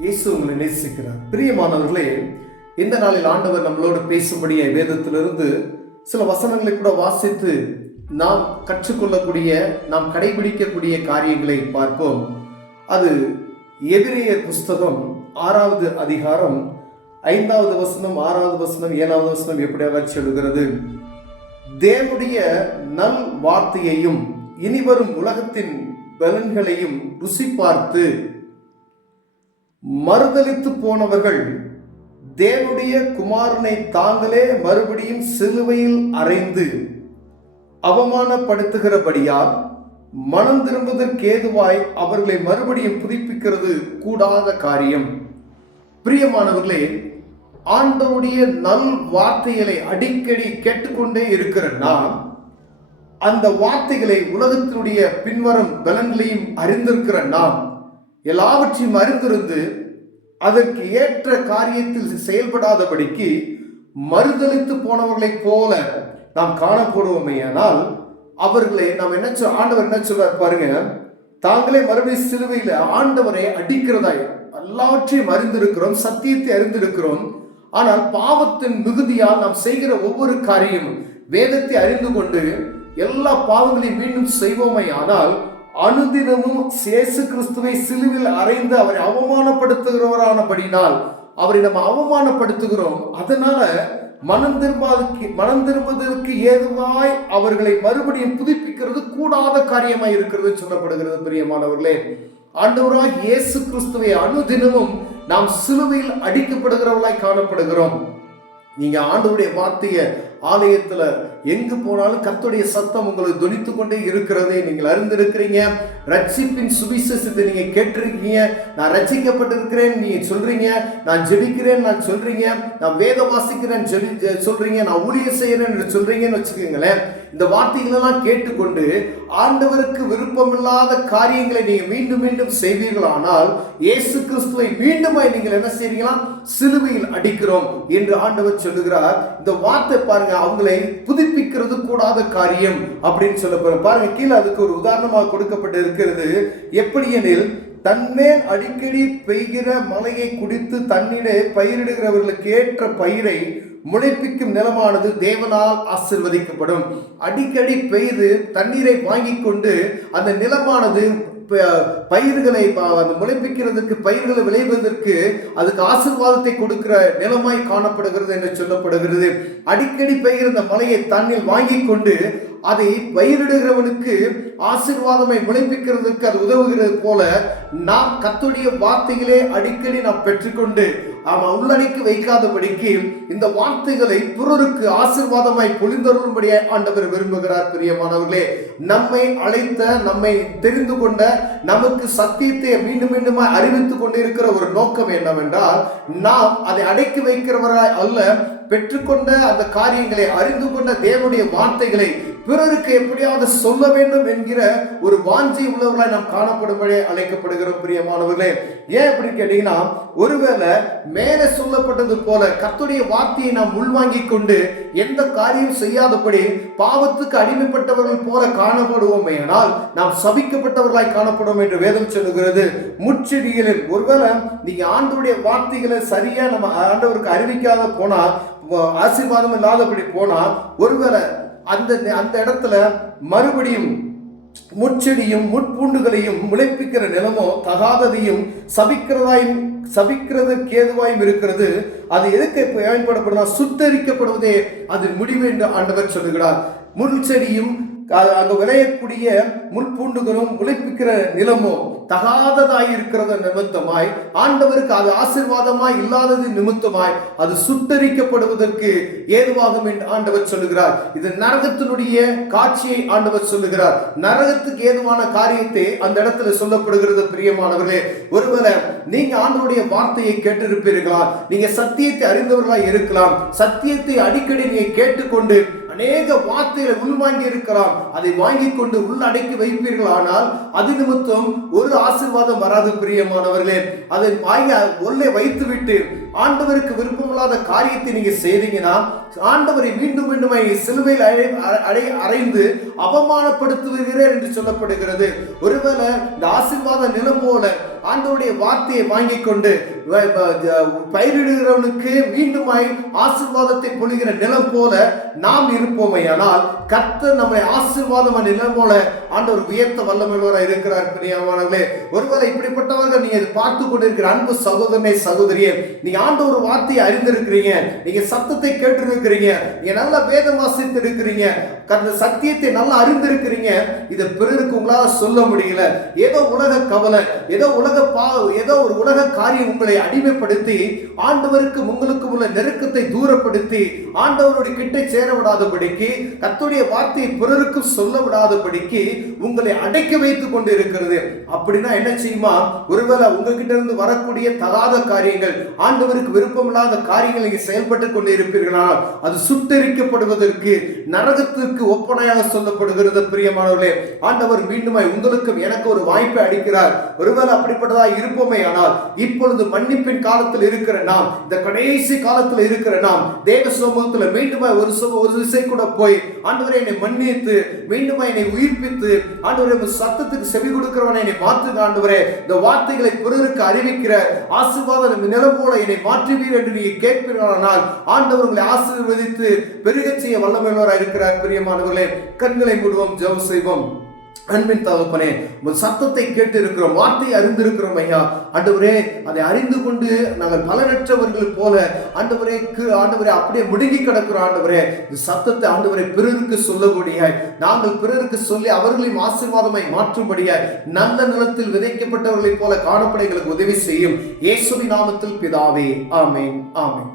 இயேசு உங்களை நேசிக்கிறார். பிரியமானவர்களே, இந்த நாளில் ஆண்டவர் நம்மளோடு பேசும்படிய வேதத்திலிருந்து சில வசனங்களை கூட வாசித்து நாம் கற்றுக்கொள்ளக்கூடிய, நாம் கடைபிடிக்கக்கூடிய காரியங்களை பார்ப்போம். அது எபிரேயர் புஸ்தகம் 6வது அதிகாரம் 5வது வசனம், 6வது வசனம், 7வது வசனம் எப்படியாக சொல்கிறது? தேவனுடைய நல் வார்த்தையையும் இனிவரும் உலகத்தின் பலன்களையும் ருசி பார்த்து மறுதலித்து போனவர்கள் தேவனுடைய குமாரனை தாங்களே மறுபடியும் சிலுவையில் அறைந்து அவமானப்படுத்துகிறபடியால் மனம் திரும்புவதற்கு ஏதுவாய் அவர்களை மறுபடியும் புதுப்பிக்கிறது கூடாத காரியம். பிரியமானவர்களே, ஆண்டவருடைய நல் வார்த்தைகளை அடிக்கடி கேட்டுக்கொண்டே இருக்கிற நாம், அந்த வார்த்தைகளை உலகத்தினுடைய பின்வரும் பலன்களையும் அறிந்திருக்கிற நாம், எல்லாவற்றையும் அறிந்திருந்து அதற்கு ஏற்ற காரியத்தில் செயல்படாதபடிக்கு மறுதலித்து போனவர்களைப் போல நாம் காணப்படுவோமேயானால் அவர்களை நாம் ஆண்டவர் என்ன சொல்றார் பாருங்க, தாங்களே மறுபடியும் சிலுவையில் ஆண்டவரை அடிக்கிறதாய் எல்லாவற்றையும் அறிந்திருக்கிறோம், சத்தியத்தை அறிந்திருக்கிறோம். ஆனால் பாவத்தின் மிகுதியால் நாம் செய்கிற ஒவ்வொரு காரியமும் வேதத்தை அறிந்து கொண்டு எல்லா பாவங்களையும் மீண்டும் செய்வோமே ஆனால் அனுதினமும் இயேசு கிறிஸ்துவை சிலுவில் அறைந்து அவரை அவமானப்படுத்துகிறவரானபடினால் அவரை நம்ம அவமானப்படுத்துகிறோம். அதனால மனம் திரும்புவதற்கு ஏதுவாய் அவர்களை மறுபடியும் புதுப்பிக்கிறது கூடாத காரியமாய் இருக்கிறது சொல்லப்படுகிறது. பிரியமானவர்களே, ஆண்டவராய் இயேசு கிறிஸ்துவை அனுதினமும் நாம் சிலுவையில் அடிக்கப்படுகிறவர்களாய் காணப்படுகிறோம். நீங்க ஆண்டவருடைய வார்த்தையை ஆலயத்துல எங்கு போனாலும் கர்த்தருடைய சத்தம் உங்களுக்கு தொனித்து கொண்டே இருக்கிறதை நீங்கள் அறிந்திருக்கிறீங்க. ரட்சிப்பின் சுவிசேஷத்தை நீங்க கேட்டிருக்கீங்க. நான் ரட்சிக்கப்பட்டிருக்கிறேன் நீங்க சொல்றீங்க, நான் ஜெபிக்கிறேன் நான் சொல்றீங்க, நான் வேத வாசிக்கிறேன் சொல்றீங்க, நான் ஊழியம் செய்யறேன் சொல்றீங்கன்னு வச்சுக்கோங்களேன். இந்த வார்த்தைகளெல்லாம் கேட்டுக்கொண்டு ஆண்டவருக்கு விருப்பமில்லாத காரியங்களை நீங்க மீண்டும் மீண்டும் செய்வீர்களானால் இயேசு கிறிஸ்துவை மீண்டுமாய் நீங்கள் என்ன செய்றீங்களா? சிலுவையில் அடிக்கிறோம் என்று ஆண்டவர் சொல்லுகிறார். இந்த வார்த்தை பாருங்க, அவங்களை புதுப்பிக்கிறது கூடாத காரியம் அப்படின்னு சொல்ல போறோம். பாருங்க, கீழே அதுக்கு ஒரு உதாரணமாக கொடுக்கப்பட்டு இருக்கிறது. எப்படி எனில், தன்மேல் அடிக்கடி பெய்கிற மழையை குடித்து தண்ணீரை பயிரிடுகிறவர்களுக்கு ஏற்ற பயிரை முளைப்பிக்கும் நிலமானது தேவனால் ஆசீர்வதிக்கப்படும். அடிக்கடி பெய்து தண்ணீரை வாங்கி கொண்டு அந்த நிலமானது பயிர்களை முளைப்பிக்கிறதுக்கு, பயிர்களை விளைவதற்கு அதுக்கு ஆசீர்வாதத்தை கொடுக்கிற நிலமாய் காணப்படுகிறது என்று சொல்லப்படுகிறது. அடிக்கடி பெய்கிற இந்த மழையை தண்ணீர் வாங்கி கொண்டு அதை பயிரிடுகிறவனுக்கு ஆசீர்வாதமை முளைப்பிக்கிறதுக்கு அது உதவுகிறது போல நாம் கர்த்தருடைய வார்த்தைகளே அடிக்கடி நாம் பெற்றுக்கொண்டு உள்ளடக்கி வைக்காதபடிக்கு இந்த வார்த்தைகளை பிறருக்கு ஆசீர்வாதமாய் பொழிந்தருளும்படியாய் ஆண்டவர் விரும்புகிறார். பிரியமானவர்களே, நம்மை அழைத்த, நம்மை தெரிந்து கொண்ட, நமக்கு சத்தியத்தை மீண்டும் மீண்டுமாய் அறிவித்துக் கொண்டிருக்கிற ஒரு நோக்கம் என்னவென்றால், நாம் அதை அடக்கி வைக்கிறவராய் அல்ல, பெற்றுக்கொண்ட அந்த காரியங்களை அறிந்து கொண்ட தேவனுடைய வார்த்தைகளை பிறருக்கு எப்படியாவது சொல்ல வேண்டும் என்கிற ஒரு வாஞ்சை உள்ளவர்களாய் நாம் காணப்படும்படி அழைக்கப்படுகிறோம். பிரியமானவர்களே, ஏன் அப்படி கேட்டீங்கன்னா, ஒருவேளை மேலே சொல்லப்பட்டது போல கர்த்தருடைய வார்த்தையை நாம் உள்வாங்கிக் கொண்டு எந்த காரியம் செய்யாதபடி பாவத்துக்கு அடிமைப்பட்டவர்கள் போல காணப்படுவோமே ஆனால் நாம் சபிக்கப்பட்டவர்களாய் காணப்படுவோம் என்று வேதம் சொல்லுகிறது. முச்செடிகளில் ஒருவேளை நீங்க ஆண்டவருடைய வார்த்தைகளை சரியா நம்ம ஆண்டவருக்கு அறிவிக்காத போனா, ஆசீர்வாதம் இல்லாதபடி போனா, ஒருவேளை அந்த இடத்துல மறுபடியும் முட்செடியும் முட்பூண்டுகளையும் முளைப்பிக்கிற நிலமோ தகாததையும் சபிக்கிறதற்கு ஏதுவாயும் இருக்கிறது. அது எதுக்கு பயன்படப்படுதா? சுத்தரிக்கப்படுவதே அதன் முடிவு என்று ஆண்டவர் சொல்லுகிறார். முள்செடியும் அங்கு விளையக்கூடிய முள்பூண்டுகளும் முளைப்பிக்கிற நிலமோ தகாததாயிருக்கிறது நிமித்தமாய், ஆண்டவருக்கு அது ஆசீர்வாதமாய் இல்லாதது நிமித்தமாய் அது சுட்டரிக்கப்படுவதற்கு ஏதுவாகும் என்று ஆண்டவர் சொல்லுகிறார். இது நரகத்தினுடைய காட்சியை ஆண்டவர் சொல்லுகிறார். நரகத்துக்கு ஏதுவான காரியத்தை அந்த இடத்துல சொல்லப்படுகிறது. பிரியமானவர்களே, ஒருவேளை நீங்க ஆண்டவருடைய வார்த்தையை கேட்டிருப்பீர்களா? நீங்க சத்தியத்தை அறிந்தவர்களாய் இருக்கலாம். சத்தியத்தை அடிக்கடி நீங்க கேட்டுக்கொண்டு அநேக வார்த்தைகளை உள்வாங்கி இருக்கலாம். அதை வாங்கி கொண்டு உள்ளடக்கி வைப்பீர்கள், ஆனால் அது நிமித்தம் ஒரு ஆசீர்வாதம் வராது. பிரியமானவர்களே, அதை உள்ளே வைத்துவிட்டு ஆண்டவருக்கு விருப்பமில்லாத காரியத்தை நீங்க செய்தீங்கன்னா ஆண்டவரை மீண்டும் மீண்டும் சிலுவையில் அறைந்து அவமானப்படுத்துகிறீர்கள் என்று சொல்லப்படுகிறது. ஒருவேளை இந்த ஆசீர்வாத நிலம் போல ஆண்டவருடைய வார்த்தையை வாங்கி கொண்டு பயிரிடுகிறவனுக்கு மீண்டுமாய் ஆசீர்வாதத்தை பொழிகிற நிலம் போல நாம் இருப்போமே. ஆனால் கர்த்தர் நம்மை ஆசீர்வாதம் நிலம் போல ஆண்டவர் உயர்த்த வல்லமையுள்ளவராக இருக்கிறார். பிரியமானவர்களே, ஒருவேளை இப்படிப்பட்டவர்கள் நீங்க பார்த்து கொண்டிருக்கிற அன்பு சகோதரனை சகோதரியே, நீங்க ஆண்டவர் வார்த்தையை அறிந்திருக்கிறீங்க, நீங்க சத்தத்தை கேட்டிருக்கிறீங்க, நீங்க நல்லா வேதம் வாசித்து இருக்கிறீங்க, சத்தியத்தை நல்லா அறிந்திருக்கிறீங்க. இதை பிறருக்கு உங்களால சொல்ல முடியல. ஏதோ உலக கவலை, ஏதோ ஒரு உலக காரியம் உங்களை அடிமைப்படுத்தி ஆண்டவருக்கு உங்களுக்கு உள்ள நெருக்கத்தை தூரப்படுத்தி ஆண்டவருடைய கிட்ட சேர விடாதபடிக்கு, கர்த்தருடைய வார்த்தையை பிறருக்கு சொல்ல விடாதபடிக்கு உங்களை அடைக்க வைத்துக் கொண்டு இருக்கிறது. அப்படின்னா என்ன செய்யுமா? ஒருவேளை உங்ககிட்ட இருந்து வரக்கூடிய தகாத காரியங்கள், ஆண்டவருக்கு விருப்பமில்லாத காரியங்கள் நீங்க செயல்பட்டு கொண்டு இருப்பீர்களானால் அது சுட்டரிக்கப்படுவதற்கு நரகத்திற்கு ஒப்பனையாக சொல்லப்படுகிறது. பிரியமானவர்களே, ஆண்டவர் மீண்டுமாய் உங்களுக்கும் எனக்கு ஒரு வாய்ப்பை அளிக்கிறார். ஒருவேளை அப்படிப்பட்டதா இருப்போமே ஆனால் இப்பொழுது மன்னிப்பின் காலத்தில் இருக்கிற நாம், இந்த கடைசி காலத்தில் இருக்கிற நாம் தேவ சமூகத்தில் மீண்டுமாய் ஒரு திசை கூட போய் ஆண்டவரே என்னை மன்னித்து மீண்டுமாய் என்னை உயிர்ப்பித்து ஆண்டவரே சத்தத்துக்கு செவி கொடுக்கிறவனை என்னை மாற்றுங்க ஆண்டவரே, இந்த வார்த்தைகளை பிறருக்கு அறிவிக்கிற ஆசீர்வாத நிலம் போல என்னை மாற்றுவீர் என்று நீங்க கேட்பீர்களானால் ஆண்டவர் உங்களை ஆசீர்வதித்து பெருக செய்ய வல்லமையுள்ளவராக இருக்கிறார். பிரியமானவர்களே, கண்களை மூடுவோம், ஜெபம் செய்வோம். அன்பின் தகப்பனே, சத்தத்தை கேட்டு இருக்கிறோம், வார்த்தையை அறிந்திருக்கிறோம் ஐயா. ஆண்டவரே, அதை அறிந்து கொண்டு நாங்கள் பலனற்றவர்கள் போல ஆண்டவரே அப்படியே முடுங்கி கிடக்கிறோம். ஆண்டவரே, இந்த சத்தத்தை ஆண்டவரை பிறருக்கு சொல்லக்கூடியாய், நாங்கள் பிறருக்கு சொல்லி அவர்களையும் ஆசீர்வாதமாய் மாற்றும்படியாய் நல்ல நிலத்தில் விதைக்கப்பட்டவர்களைப் போல காணப்பட எங்களுக்கு உதவி செய்யும். இயேசுவின் நாமத்தில் பிதாவே, ஆமென், ஆமென்.